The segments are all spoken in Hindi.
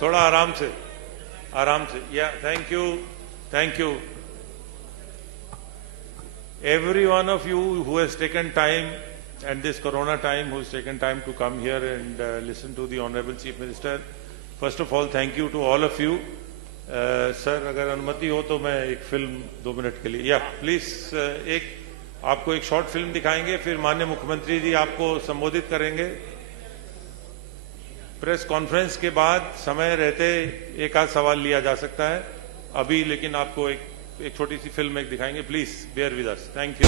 थोड़ा आराम से, आराम से. Yeah, thank you, thank you. Every one of you who has taken time and this Corona time, who has taken time to come here and listen to the Honorable Chief Minister. First of all, thank you to all of you. Sir अगर अनुमति हो तो मैं एक फिल्म 2 मिनट के लिए, या प्लीज आपको एक शॉर्ट फिल्म दिखाएंगे, फिर माननीय मुख्यमंत्री जी आपको संबोधित करेंगे. प्रेस कॉन्फ्रेंस के बाद समय रहते एक आध सवाल लिया जा सकता है अभी, लेकिन आपको एक छोटी सी फिल्म एक दिखाएंगे. Please bear with us. Thank you.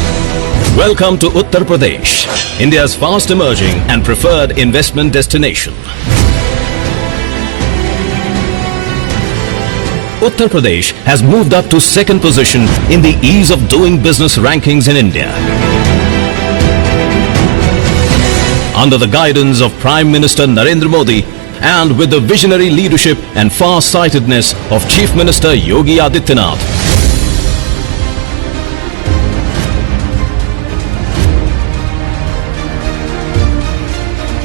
Welcome to Uttar Pradesh, India's fast emerging and preferred investment destination. Uttar Pradesh has moved up to second position in the ease of doing business rankings in India. Under the guidance of Prime Minister Narendra Modi and with the visionary leadership and far-sightedness of Chief Minister Yogi Adityanath,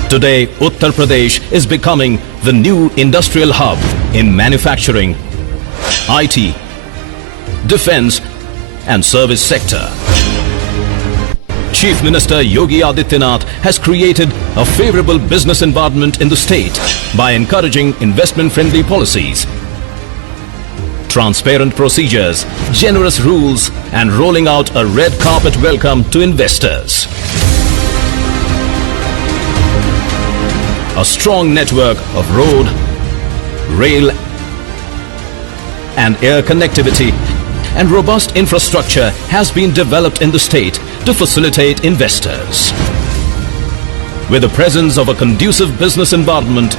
today Uttar Pradesh is becoming the new industrial hub in manufacturing, IT, defense and service sector. Chief Minister Yogi Adityanath has created a favorable business environment in the state by encouraging investment-friendly policies, transparent procedures, generous rules and rolling out a red carpet welcome to investors. A strong network of road, rail and air connectivity and robust infrastructure has been developed in the state to facilitate investors. With the presence of a conducive business environment,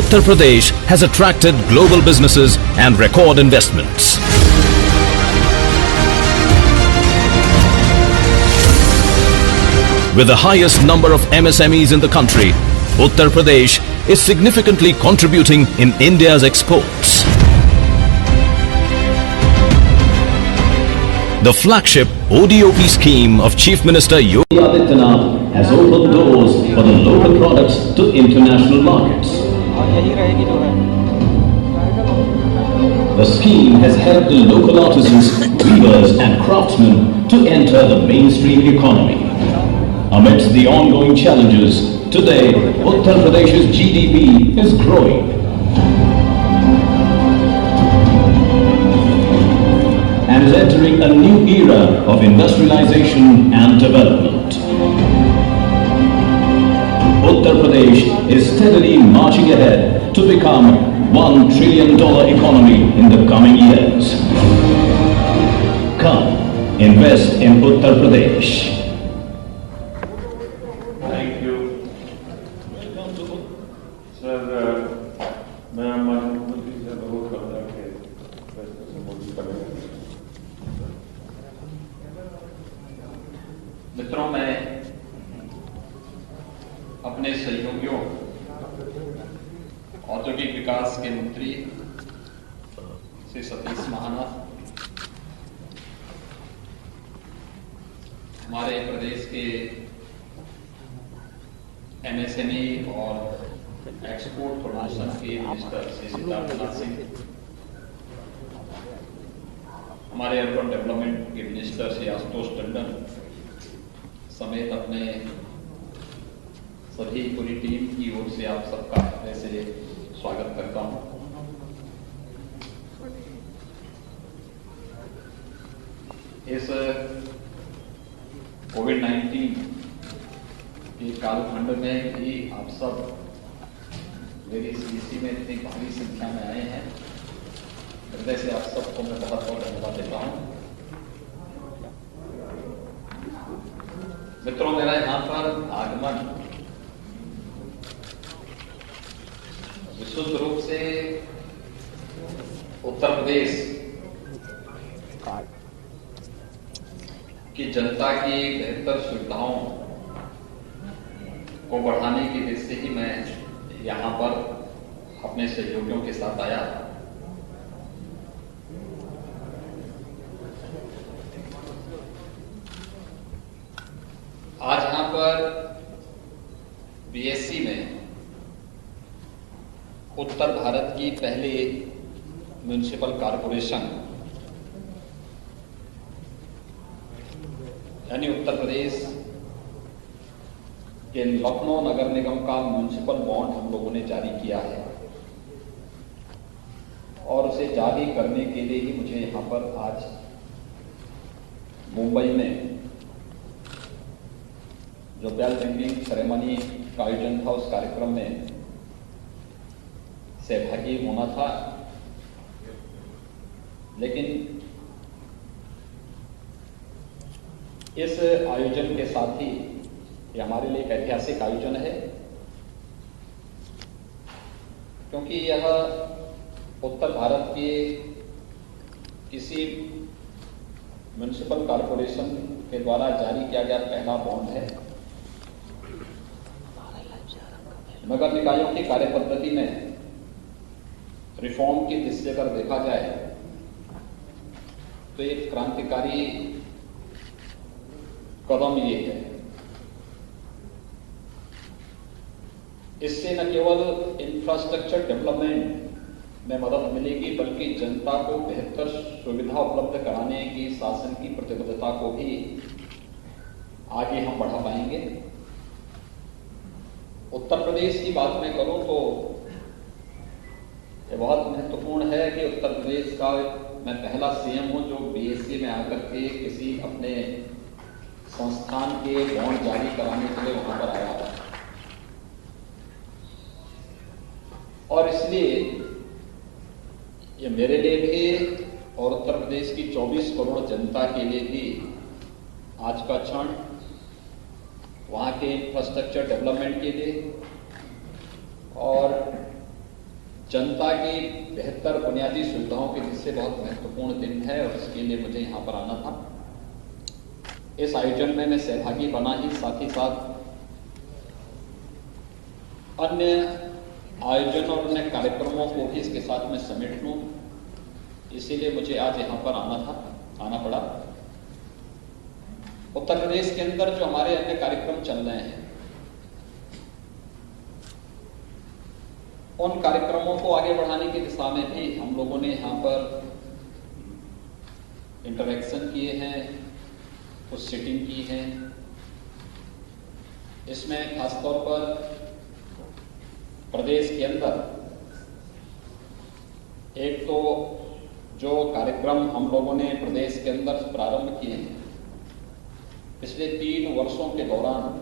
Uttar Pradesh has attracted global businesses and record investments. With the highest number of MSMEs in the country, Uttar Pradesh is significantly contributing in India's exports. The flagship ODOP scheme of Chief Minister Yogi Adityanath has opened doors for the local products to international markets. The scheme has helped the local artisans, weavers and craftsmen to enter the mainstream economy. Amidst the ongoing challenges, today Uttar Pradesh's GDP is growing and is entering a new era of industrialization and development. Uttar Pradesh is steadily marching ahead to become $1 trillion economy in the coming years. Come, invest in Uttar Pradesh. Thank you. Sir, मैं माननीय मुख्यमंत्री से अनुरोध करता हूं कि प्रेस को संबोधित करें. मित्रों, मैं अपने सहयोगियों, औद्योगिक विकास के मंत्री श्री सतीश महाना, हमारे प्रदेश के MSME और एक्सपोर्ट प्रमोशन के मिनिस्टर श्री सिद्धार्थनाथ सिंह, हमारे अर्बन डेवलपमेंट के मिनिस्टर श्री आशुतोष टंडन समेत अपने सभी पूरी टीम की ओर से आप सबका हृदय से स्वागत करता हूं. इस कोविड-19 के कालखंड में भी आप सब मेरी CEC में इतनी भारी संख्या में आए हैं, हृदय से आप सबको मैं बहुत बहुत धन्यवाद देता हूं. मित्रों, मेरा यहां पर आगमन विशुद्ध रूप से उत्तर प्रदेश की जनता की बेहतर सुविधाओं को बढ़ाने की दृष्टि से ही मैं यहां पर अपने सहयोगियों के साथ आया. आज यहां पर BSc में उत्तर भारत की पहली म्युनिसिपल कॉरपोरेशन यानी उत्तर प्रदेश के लखनऊ नगर निगम का म्युनिसिपल बॉन्ड हम लोगों ने जारी किया है और उसे जारी करने के लिए ही मुझे यहाँ पर आज मुंबई में जो बेल रिंगिंग सेरेमनी का आयोजन था उस कार्यक्रम में सहभागी होना था। लेकिन इस आयोजन के साथ ही ये हमारे लिए एक ऐतिहासिक आयोजन है, क्योंकि यह उत्तर भारत के किसी म्युनिसिपल कॉरपोरेशन के द्वारा जारी किया गया पहला बॉन्ड है। नगर निकायों की कार्य पद्धति में रिफॉर्म की दृष्टि अगर देखा जाए तो एक क्रांतिकारी कदम ये है। इससे न केवल इंफ्रास्ट्रक्चर डेवलपमेंट में मदद मिलेगी बल्कि जनता को बेहतर सुविधा उपलब्ध कराने की शासन की प्रतिबद्धता को भी आगे हम बढ़ा पाएंगे। उत्तर प्रदेश की बात मैं करूं तो ये बहुत महत्वपूर्ण है कि उत्तर प्रदेश का मैं पहला सीएम हूं जो बीएससी में आकर के किसी अपने संस्थान के बॉन्ड जारी कराने के लिए वहां पर आया है और इसलिए ये मेरे लिए भी और उत्तर प्रदेश की 24 करोड़ जनता के लिए भी आज का क्षण वहां के इंफ्रास्ट्रक्चर डेवलपमेंट के लिए और जनता की बेहतर बुनियादी सुविधाओं के लिए बहुत महत्वपूर्ण दिन है और इसके लिए मुझे यहाँ पर आना था। इस आयोजन में मैं सहभागी बना ही साथ अन्य आयोजन और अन्य कार्यक्रमों को भी इसके साथ में समेट लूं, इसीलिए मुझे आज यहाँ पर आना पड़ा। उत्तर प्रदेश के अंदर जो हमारे अन्य कार्यक्रम चल रहे हैं उन कार्यक्रमों को आगे बढ़ाने की दिशा में भी हम लोगों ने यहाँ पर इंटरेक्शन किए हैं, कुछ सीटिंग की है। इसमें खासतौर पर प्रदेश के अंदर एक तो जो कार्यक्रम हम लोगों ने प्रदेश के अंदर प्रारंभ किए हैं पिछले 3 वर्षों के दौरान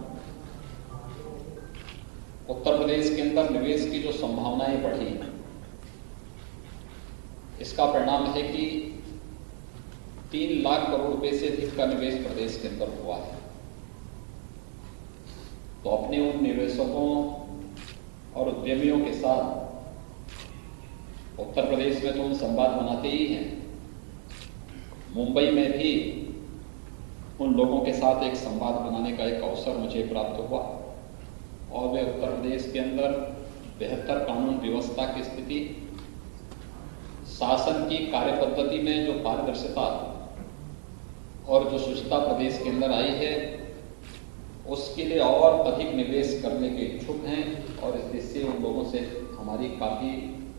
उत्तर प्रदेश के अंदर निवेश की जो संभावनाएं बढ़ी, इसका परिणाम है कि 3 लाख करोड़ रुपए से अधिक का निवेश प्रदेश के अंदर हुआ है। तो अपने उन निवेशकों और उद्यमियों के साथ उत्तर प्रदेश में तो हम संवाद बनाते ही हैं, मुंबई में भी उन लोगों के साथ एक संवाद बनाने का एक अवसर मुझे प्राप्त हुआ और वे उत्तर प्रदेश के अंदर बेहतर कानून व्यवस्था की स्थिति, शासन की कार्य पद्धति में जो पारदर्शिता और जो शुचिता प्रदेश के अंदर आई है उसके लिए और अधिक निवेश करने के इच्छुक हैं और इस दृष्टि से उन लोगों से हमारी काफी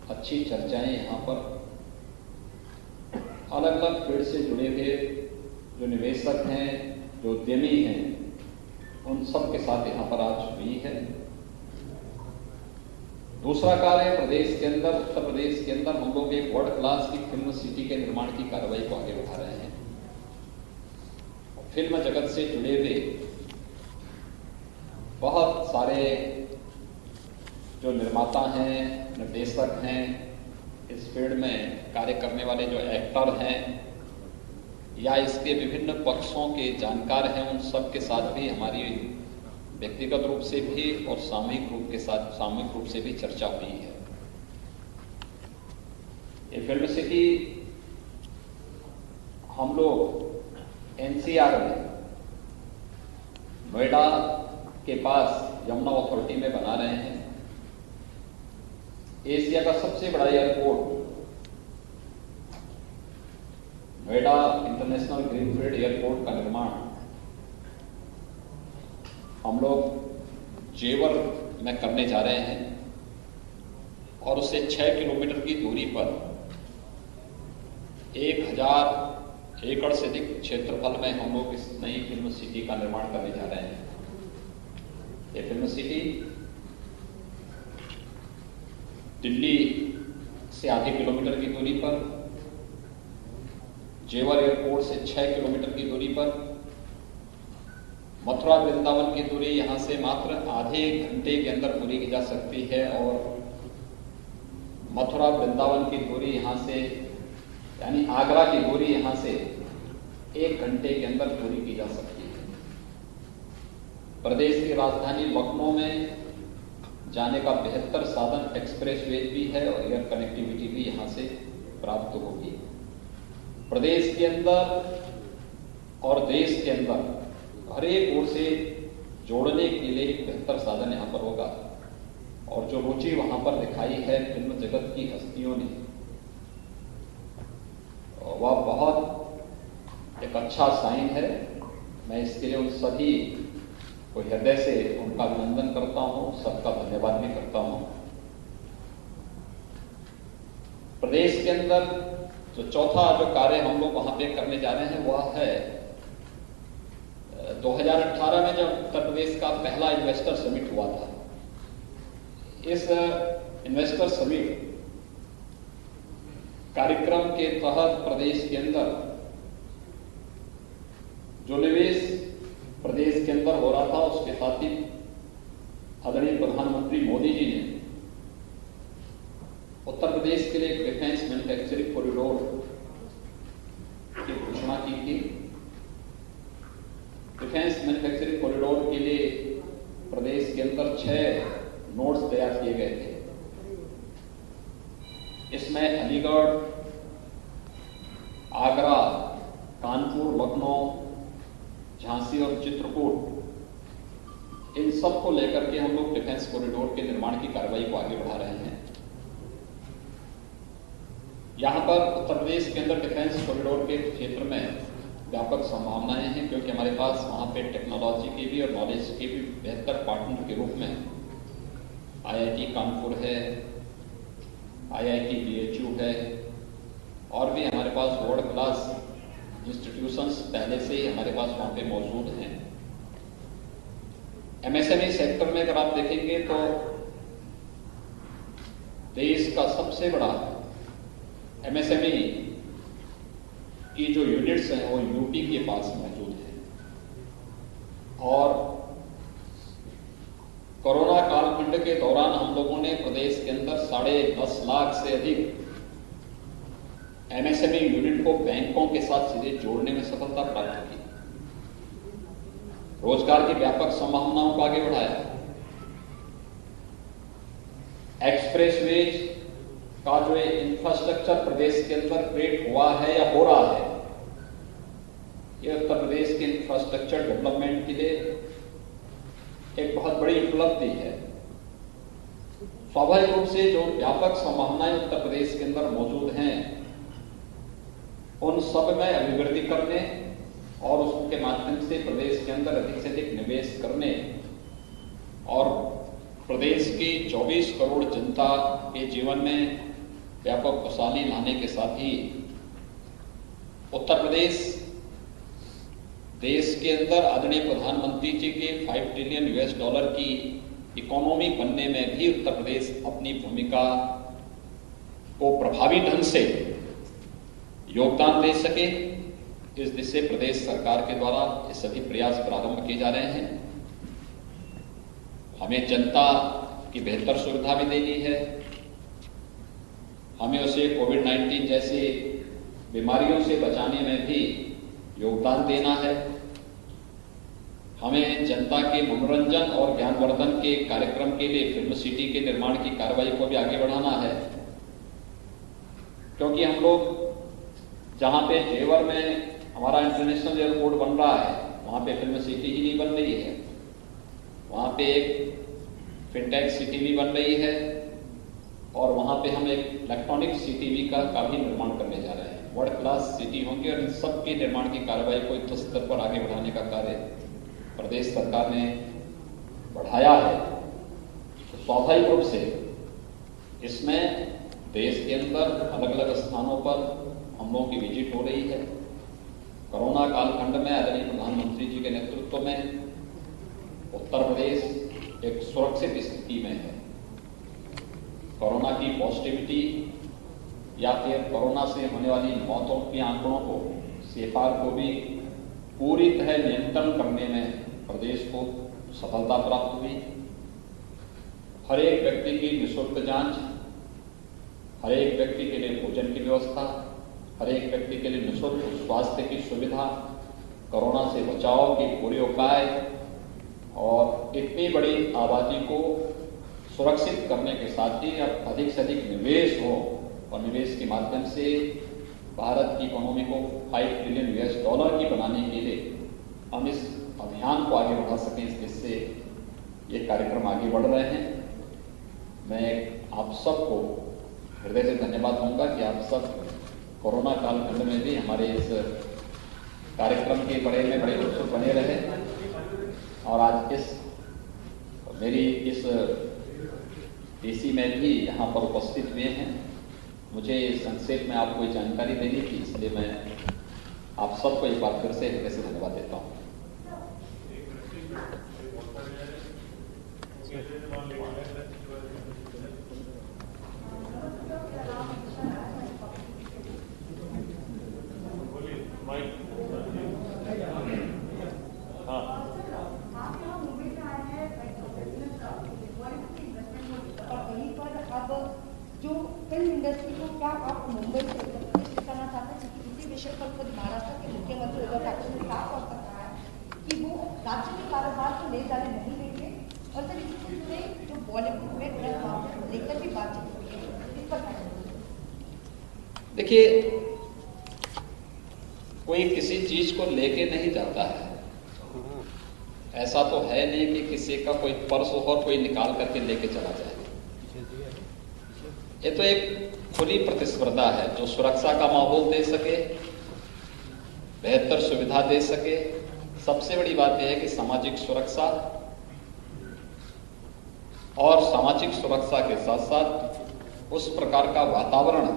अच्छी चर्चाएं यहाँ पर अलग अलग फील्ड से जुड़े हुए जो निवेशक हैं, जो उद्यमी हैं, उन सब के साथ यहाँ पर आज हुई है। दूसरा कार्य प्रदेश के अंदर, उत्तर प्रदेश के अंदर हम लोग एक वर्ल्ड क्लास की फिल्म सिटी के निर्माण की कार्रवाई को आगे बढ़ा रहे हैं। फिल्म जगत से जुड़े हुए बहुत सारे जो निर्माता हैं, निर्देशक हैं, इस फील्ड में कार्य करने वाले जो एक्टर हैं या इसके विभिन्न पक्षों के जानकार हैं, उन सब के साथ भी हमारी व्यक्तिगत रूप से भी और सामूहिक रूप से भी चर्चा हुई है। ये फिल्म सिटी हम लोग एनसीआर में नोएडा के पास यमुना अथॉरिटी में बना रहे हैं। एशिया का सबसे बड़ा airport Noida international greenfield airport का निर्माण हम लोग जेवर में करने जा रहे हैं और उससे 6 किलोमीटर की दूरी पर 1000 एकड़ से अधिक क्षेत्रफल में हम लोग इस नई फिल्म सिटी का निर्माण करने जा रहे हैं। ये फिल्म सिटी दिल्ली से आधे किलोमीटर की दूरी पर, जेवर एयरपोर्ट से 6 किलोमीटर की दूरी पर, मथुरा वृंदावन की दूरी यहां से मात्र आधे घंटे के अंदर पूरी की जा सकती है और मथुरा वृंदावन की दूरी यहां से यानी आगरा की दूरी यहां से 1 घंटे के अंदर पूरी की जा सकती है। प्रदेश की राजधानी लखनऊ में जाने का बेहतर साधन एक्सप्रेसवे भी है और एयर कनेक्टिविटी भी यहां से प्राप्त होगी। प्रदेश के अंदर और देश के अंदर हर एक ओर से जोड़ने के लिए एक बेहतर साधन यहां पर होगा और जो रुचि वहां पर दिखाई है फिल्म जगत की हस्तियों ने, वह बहुत एक अच्छा साइन है। मैं इसके लिए उन सभी को हृदय से उनका अभिनंदन करता हूं, सबका धन्यवाद भी करता हूं। प्रदेश के अंदर जो चौथा जो कार्य हम लोग वहां पे करने जा रहे हैं वह है 2018 में जब उत्तर प्रदेश का पहला इन्वेस्टर समिट हुआ था। इस इन्वेस्टर समिट कार्यक्रम के तहत प्रदेश के अंदर जो निवेश प्रदेश के अंदर हो रहा था उसके साथ ही आदरणीय प्रधानमंत्री मोदी जी ने उत्तर प्रदेश के लिए एक डिफेंस मैन्युफैक्चरिंग कॉरिडोर की घोषणा की थी। डिफेंस मैन्युफैक्चरिंग कॉरिडोर के लिए प्रदेश के अंदर 6 नोड्स तैयार किए गए थे। इसमें अलीगढ़, आगरा, कानपुर, लखनऊ, झांसी और चित्रकूट, इन सब को लेकर के हम लोग डिफेंस कॉरिडोर के निर्माण की कार्रवाई को आगे बढ़ा रहे हैं। यहां पर उत्तर प्रदेश के अंदर डिफेंस कॉरिडोर के क्षेत्र में व्यापक संभावनाएं हैं क्योंकि हमारे पास वहां पे टेक्नोलॉजी के भी और नॉलेज के भी बेहतर पार्टनर के रूप में IIT कानपुर है, IIT BHU है और भी हमारे पास वर्ल्ड क्लास इंस्टीट्यूशंस पहले से ही हमारे पास वहां पे मौजूद हैं। MSME सेक्टर में अगर आप देखेंगे तो देश का सबसे बड़ा MSME की जो यूनिट्स हैं वो यूपी के पास मौजूद है और कोरोना कालखंड के दौरान हम लोगों ने प्रदेश के अंदर 10.5 लाख से अधिक MSME यूनिट को बैंकों के साथ सीधे जोड़ने में सफलता प्राप्त की, रोजगार की व्यापक संभावनाओं को आगे बढ़ाया। एक्सप्रेसवेज का जो इंफ्रास्ट्रक्चर प्रदेश के अंदर क्रिएट हुआ है या हो रहा है, यह उत्तर प्रदेश के इंफ्रास्ट्रक्चर डेवलपमेंट के लिए एक बहुत बड़ी उपलब्धि है। स्वाभाविक रूप से जो व्यापक संभावनाएं उत्तर प्रदेश के अंदर मौजूद हैं उन सब में अभिवृद्धि करने और उसके माध्यम से प्रदेश के अंदर अधिक से अधिक निवेश करने और प्रदेश की 24 करोड़ जनता के जीवन में व्यापक खुशहाली लाने के साथ ही उत्तर प्रदेश देश के अंदर आदरणीय प्रधानमंत्री जी के $5 ट्रिलियन की इकोनॉमी बनने में भी उत्तर प्रदेश अपनी भूमिका को प्रभावी ढंग से योगदान दे सके, इस दिशा से प्रदेश सरकार के द्वारा ये सभी प्रयास प्रारंभ किए जा रहे हैं। हमें जनता की बेहतर सुविधा भी देनी है, हमें उसे कोविड-19 जैसी बीमारियों से बचाने में भी योगदान देना है, हमें जनता के मनोरंजन और ज्ञानवर्धन के कार्यक्रम के लिए फिल्म सिटी के निर्माण की कार्रवाई को भी आगे बढ़ाना है। क्योंकि हम लोग जहां पे जेवर में हमारा इंटरनेशनल एयरपोर्ट बन रहा है वहां पे फिल्म सिटी ही नहीं बन रही है, वहां पे एक फिनटेक सिटी भी बन रही है और वहां पे हम एक इलेक्ट्रॉनिक सिटी भी का भी निर्माण करने जा रहे हैं। वर्ल्ड क्लास सिटी होंगी और इन सब के निर्माण की कार्रवाई को युद्ध स्तर पर आगे बढ़ाने का कार्य प्रदेश सरकार ने बढ़ाया है। तो स्वाभाविक रूप से इसमें देश के अंदर अलग अलग स्थानों पर हम लोगों की विजिट हो रही है। कोरोना कालखंड में आदरणीय प्रधानमंत्री जी के नेतृत्व में उत्तर प्रदेश एक सुरक्षित स्थिति में है। कोरोना की पॉजिटिविटी या फिर कोरोना से होने वाली मौतों के आंकड़ों को सेफार को भी पूरी तरह नियंत्रण करने में प्रदेश को सफलता प्राप्त हुई। हर एक व्यक्ति की निःशुल्क जांच, हर एक व्यक्ति के लिए भोजन की व्यवस्था, हर एक व्यक्ति के लिए निःशुल्क स्वास्थ्य की सुविधा, कोरोना से बचाव के पूरे उपाय और इतनी बड़ी आबादी को सुरक्षित करने के साथ ही अब अधिक से अधिक निवेश हो और निवेश के माध्यम से भारत की इकोनॉमी को $5 ट्रिलियन की बनाने के लिए हम इस अभियान को आगे बढ़ा सकें, इस जिससे ये कार्यक्रम आगे बढ़ रहे हैं। मैं आप सबको हृदय से धन्यवाद दूंगा कि आप सब कोरोना कालखंड में भी हमारे इस कार्यक्रम के बड़े उत्सुक बने रहे और आज इस मेरी इस डीसी में भी यहाँ पर उपस्थित हुए हैं। मुझे संक्षेप में आपको ये जानकारी देनी थी, इसलिए मैं आप सबको एक बार फिर से हृदय से धन्यवाद देता हूँ। जो फिल्म इंडस्ट्री को क्या आप मुंबई से करना चाहते हैं, क्योंकि इसी विषय पर खुद महाराष्ट्र के मुख्यमंत्री उद्धव ठाकरे ने साफ तौर पर कहा है कि वो राज्य के कारोबार को ले जाने नहीं देंगे और फिर इससे जुड़े जो बॉलीवुड में ड्रग लेकर भी बातचीत हुई है, इस पर देखिए, कोई किसी चीज को लेके नहीं जाता है। ऐसा तो है नहीं कि किसी का कोई पर्स हो और कोई निकाल करके लेके चला जाए। ये तो एक खुली प्रतिस्पर्धा है जो सुरक्षा का माहौल दे सके, बेहतर सुविधा दे सके। सबसे बड़ी बात यह है कि सामाजिक सुरक्षा और सामाजिक सुरक्षा के साथ साथ उस प्रकार का वातावरण,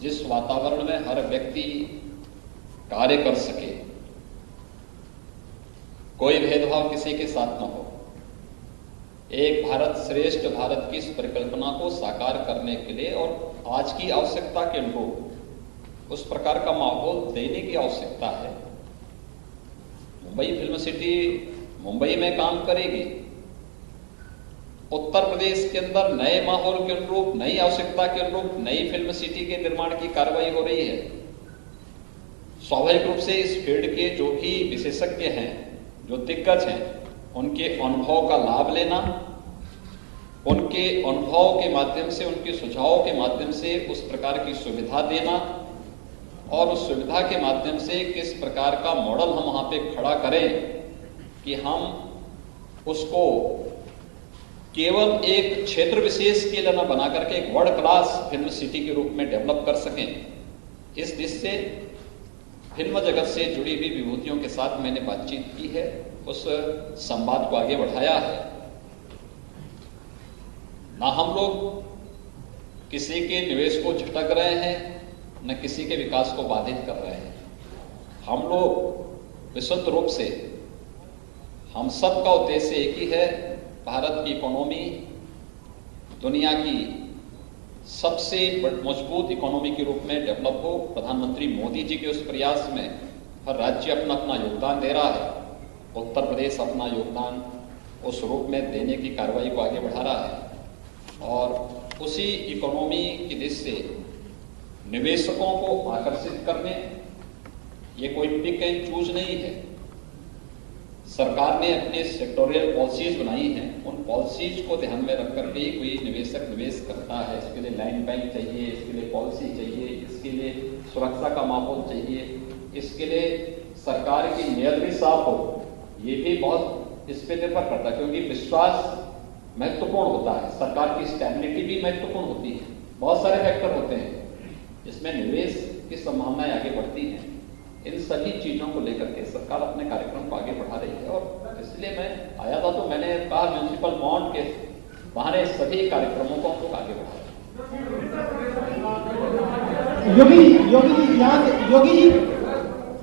जिस वातावरण में हर व्यक्ति कार्य कर सके, कोई भेदभाव किसी के साथ न हो, एक भारत श्रेष्ठ भारत की इस परिकल्पना को साकार करने के लिए और आज की आवश्यकता के अनुरूप उस प्रकार का माहौल देने की आवश्यकता है। मुंबई फिल्म सिटी मुंबई में काम करेगी। उत्तर प्रदेश के अंदर नए माहौल के अनुरूप, नई आवश्यकता के अनुरूप नई फिल्म सिटी के निर्माण की कार्रवाई हो रही है। स्वाभाविक रूप से इस फील्ड के जो भी विशेषज्ञ हैं, जो दिग्गज हैं, उनके अनुभव का लाभ लेना, उनके अनुभव के माध्यम से, उनके सुझावों के माध्यम से उस प्रकार की सुविधा देना और उस सुविधा के माध्यम से किस प्रकार का मॉडल हम वहां पे खड़ा करें कि हम उसको केवल एक क्षेत्र विशेष के लिए न बना करके एक वर्ल्ड क्लास फिल्म सिटी के रूप में डेवलप कर सकें। इस दिशा से फिल्म जगत से जुड़ी हुई विभूतियों के साथ मैंने बातचीत की है, उस संवाद को आगे बढ़ाया है। ना हम लोग किसी के निवेश को झटक रहे हैं, न किसी के विकास को बाधित कर रहे हैं। हम लोग विशुद्ध रूप से, हम सब का उद्देश्य एक ही है, भारत की इकोनॉमी दुनिया की सबसे मजबूत इकोनॉमी के रूप में डेवलप हो। प्रधानमंत्री मोदी जी के उस प्रयास में हर राज्य अपना अपना योगदान दे रहा है। उत्तर प्रदेश अपना योगदान उस रूप में देने की कार्रवाई को आगे बढ़ा रहा है और उसी इकोनॉमी की दिशा से निवेशकों को आकर्षित करने, ये कोई पिक एंड चूज नहीं है। सरकार ने अपने सेक्टोरियल पॉलिसीज बनाई हैं, उन पॉलिसीज को ध्यान में रख करके ही कोई निवेशक निवेश करता है। इसके लिए लैंड बैंक चाहिए, इसके लिए पॉलिसी चाहिए, इसके लिए सुरक्षा का माहौल चाहिए, इसके लिए सरकार की नीयत भी साफ हो। ये भी बहुत इस पे निर्भर करता है, क्योंकि विश्वास महत्वपूर्ण होता है, सरकार की स्टेबिलिटी भी महत्वपूर्ण होती है। बहुत सारे फैक्टर होते हैं, इसमें निवेश की संभावनाएं आगे बढ़ती हैं। इन सभी चीजों को लेकर के सरकार अपने कार्यक्रम को आगे बढ़ा रही है और इसलिए मैं आया था तो मैंने कहा म्युनिसिपल बॉन्ड के बहाने सभी कार्यक्रमों को हम लोग आगे बढ़ा रहे हैं।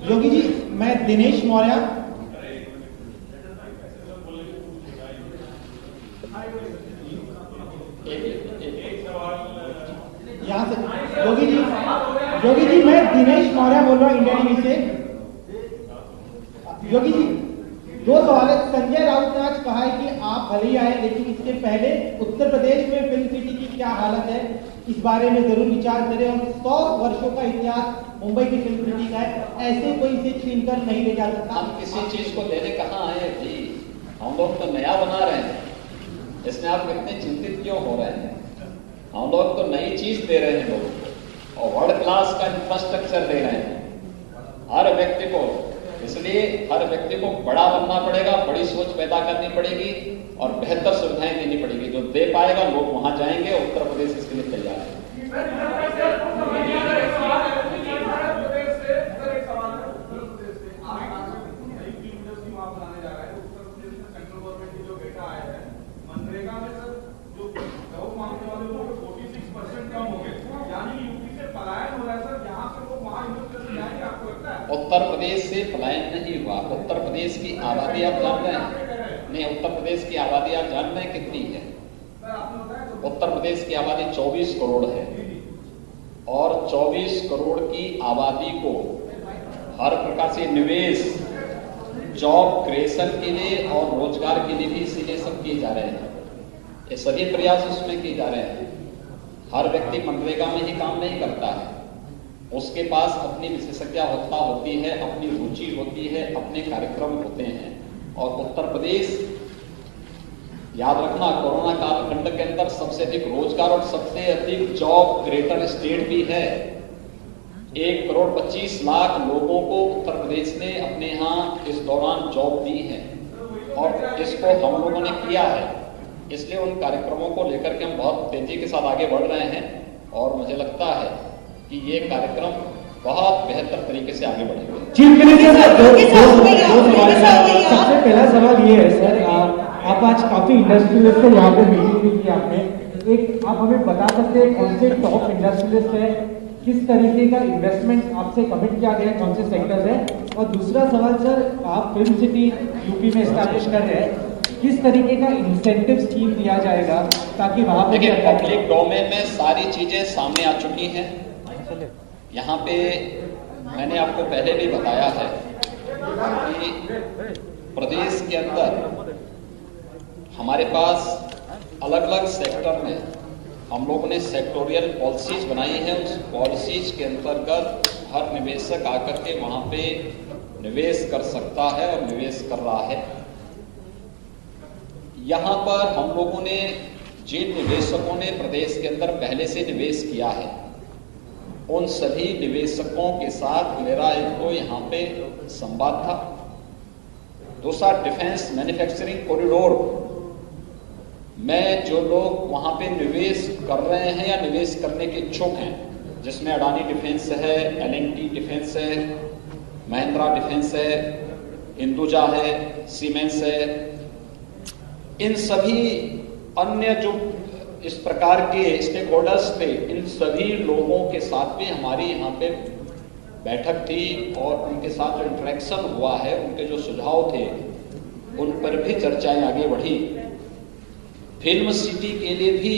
योगी जी मैं दिनेश मौर्य यहाँ से योगी जी मैं दिनेश मौर्य बोल रहा हूँ इंडिया टीवी से। योगी जी दो सवाल है। संजय राउत ने आज कहा है कि आप भले ही आए लेकिन इसके पहले उत्तर प्रदेश में फिल्म सिटी की क्या हालत है इस बारे में जरूर विचार करें। और 100 वर्षों का इतिहास मुंबई की फिल्म सिटी का है, ऐसे कोई इसे छीनकर नहीं ले जा सकता। हम किसी चीज को लेने कहाँ आए जी, हम लोग तो नया बना रहे हैं, इसमें आप इतने चिंतित क्यों हो रहे हैं? हम लोग तो नई चीज दे रहे हैं लोगों को और वर्ल्ड क्लास का इंफ्रास्ट्रक्चर दे रहे हैं हर व्यक्ति को। इसलिए हर व्यक्ति को बड़ा बनना पड़ेगा, बड़ी सोच पैदा करनी पड़ेगी और बेहतर सुविधाएं देनी पड़ेगी। जो दे पाएगा लोग वहां जाएंगे। उत्तर प्रदेश इसके लिए तैयार है। उत्तर प्रदेश से पलायन नहीं हुआ। उत्तर प्रदेश की आबादी आप जान रहे हैं? नहीं, उत्तर प्रदेश की आबादी आप जान रहे हैं कितनी है? उत्तर प्रदेश की आबादी 24 करोड़ है और 24 करोड़ की आबादी को हर प्रकार से निवेश, जॉब क्रिएशन के लिए और रोजगार के लिए भी इसीलिए सब किए जा रहे हैं। ये सभी प्रयास उसमें किए जा रहे हैं। हर व्यक्ति मनरेगा में ही काम नहीं करता है, उसके पास अपनी विशेषज्ञता होती है, अपनी रुचि होती है, अपने कार्यक्रम होते हैं। और उत्तर प्रदेश, याद रखना, कोरोना कालखंड के अंदर सबसे अधिक रोजगार और सबसे अधिक जॉब क्रिएटर स्टेट भी है। 1 करोड़ 25 लाख लोगों को उत्तर प्रदेश ने अपने यहाँ इस दौरान जॉब दी है और इसको हम लोगों ने किया है। इसलिए उन कार्यक्रमों को लेकर के हम बहुत तेजी के साथ आगे बढ़ रहे हैं और मुझे लगता है कि ये कार्यक्रम बहुत बेहतर तरीके से आगे बढ़ेगा। चीफ मिनिस्टर सर, दो सवाल है। सबसे पहला सवाल ये है सर, आप आज काफी इंडस्ट्रियलिस्ट से यहाँ पे मीटिंग भी की आपने। एक आप हमें बता सकते हैं कौन से टॉप इंडस्ट्रियलिस्ट है, किस तरीके का इन्वेस्टमेंट आपसे कमिट किया गया है, कौन से सेक्टर्स है? और दूसरा सवाल सर, आप फिल्म सिटी यूपी में एस्टैब्लिश कर रहे हैं, किस तरीके का इंसेंटिव स्कीम दिया जाएगा ताकि वहां पे पब्लिक डोमेन में सारी चीजें सामने आ चुकी हैं। यहाँ पे मैंने आपको पहले भी बताया है कि प्रदेश के अंदर हमारे पास अलग अलग सेक्टर में हम लोगों ने सेक्टोरियल पॉलिसीज बनाई है। उस पॉलिसीज के अंतर्गत हर निवेशक आकर के वहां पे निवेश कर सकता है और निवेश कर रहा है। यहाँ पर हम लोगों ने जिन निवेशकों ने प्रदेश के अंदर पहले से निवेश किया है, उन सभी निवेशकों के साथ मेरा एक तो यहाँ पे संवाद था। दूसरा, डिफेंस मैन्युफैक्चरिंग कॉरिडोर में जो लोग वहां पे निवेश कर रहे हैं या निवेश करने के इच्छुक हैं, जिसमें अडानी डिफेंस है, L&T डिफेंस है, महिंद्रा डिफेंस है, हिंदुजा है, सीमेंस है, इन सभी अन्य जो इस प्रकार के स्टेक होल्डर्स थे, इन सभी लोगों के साथ भी हमारी यहाँ पे बैठक थी और उनके साथ जो इंटरेक्शन हुआ है, उनके जो सुझाव थे, उन पर भी चर्चाएं आगे बढ़ी। फिल्म सिटी के लिए भी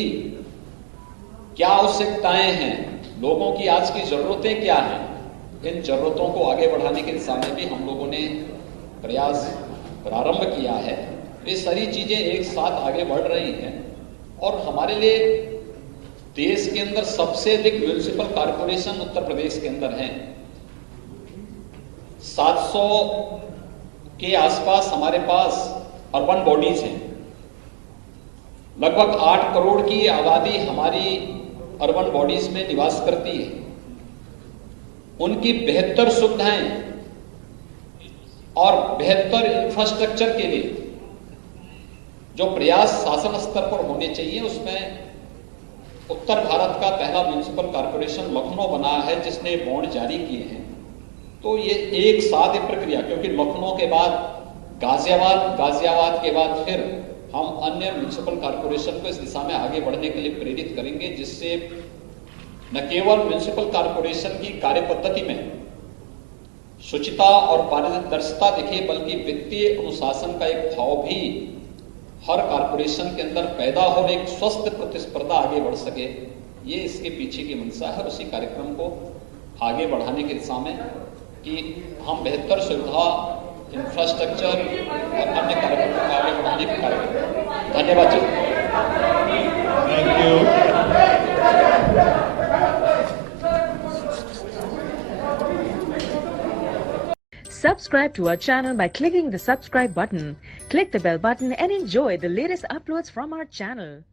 क्या आवश्यकताएं हैं, लोगों की आज की जरूरतें क्या हैं, इन जरूरतों को आगे बढ़ाने की दिशा में भी हम लोगों ने प्रयास प्रारंभ किया है। ये सारी चीजें एक साथ आगे बढ़ रही हैं और हमारे लिए देश के अंदर सबसे अधिक म्युनिसिपल कॉर्पोरेशन उत्तर प्रदेश के अंदर हैं। 700 के आसपास हमारे पास अर्बन बॉडीज हैं। लगभग 8 करोड़ की आबादी हमारी अर्बन बॉडीज में निवास करती है। उनकी बेहतर सुविधाएं और बेहतर इंफ्रास्ट्रक्चर के लिए जो प्रयास शासन स्तर पर होने चाहिए, उसमें उत्तर भारत का पहला म्युनिसिपल कॉर्पोरेशन लखनऊ बना है, जिसने बॉन्ड जारी किए हैं। तो ये एक साथ प्रक्रिया, क्योंकि लखनऊ के बाद गाजियाबाद के बाद फिर हम अन्य म्युनिसिपल कॉर्पोरेशन को इस दिशा में आगे बढ़ने के लिए प्रेरित करेंगे, जिससे न केवल म्युनिसिपल कॉरपोरेशन की कार्य पद्धति में शुचिता और पारदर्शिता दिखे, बल्कि वित्तीय अनुशासन का एक भाव भी हर कॉरपोरेशन के अंदर पैदा हो और एक स्वस्थ प्रतिस्पर्धा आगे बढ़ सके, ये इसके पीछे की मंशा है। उसी कार्यक्रम को आगे बढ़ाने की दिशा में कि हम बेहतर सुविधा, इंफ्रास्ट्रक्चर और अन्य कार्यक्रमों को आगे बढ़ाने के कार्य करें। धन्यवाद जी। Thank you. Subscribe to our channel by clicking the subscribe button. Click the bell button and enjoy the latest uploads from our channel.